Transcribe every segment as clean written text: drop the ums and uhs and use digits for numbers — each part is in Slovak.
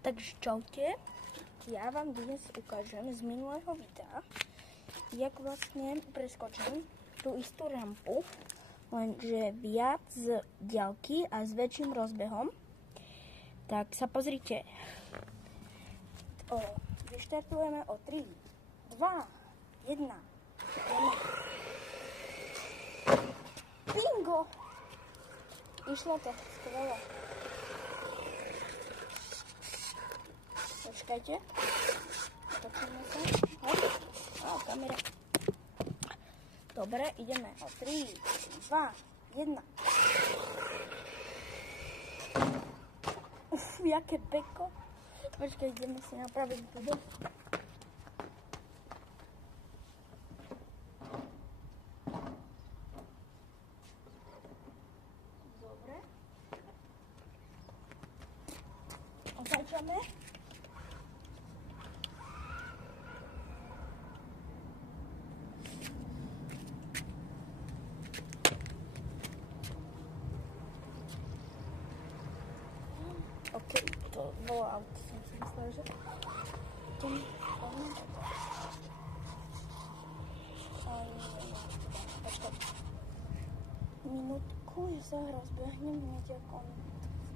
Takže čaute, ja vám dnes ukážem z minulého videa, jak vlastne preskočím tú istú rampu, lenže viac z diaľky a s väčším rozbehom. Tak sa pozrite. Vyštartujeme o 3, 2, 1. Bingo! Išlo to, skvelé. Počkajte. Točíme sa. Kamera. Dobre, ideme o 3, 2, 1. Jaké beko. Počkaj, ideme si napraviť video. Dobre. Začneme. OK, to bolo auto, som si myslela, že počkaj. Minútku, ja sa rozbehnem, viete, ako on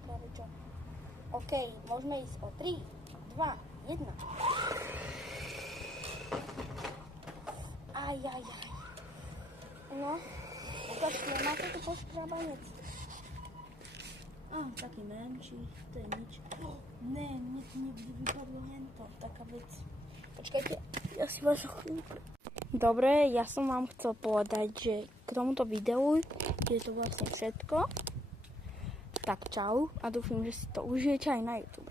spraví čo. OK, môžeme ísť o 3, 2, 1. Aj. No, ukážte, máte tu poškrábanec? Taký menší, to je nič. Ne, vypadlo hento, taká vec. Počkajte, ja si vašu chvíľku. Dobre, ja som vám chcel povedať, že k tomuto videu je to vlastne všetko. Tak čau a dúfam, že si to užijete aj na YouTube.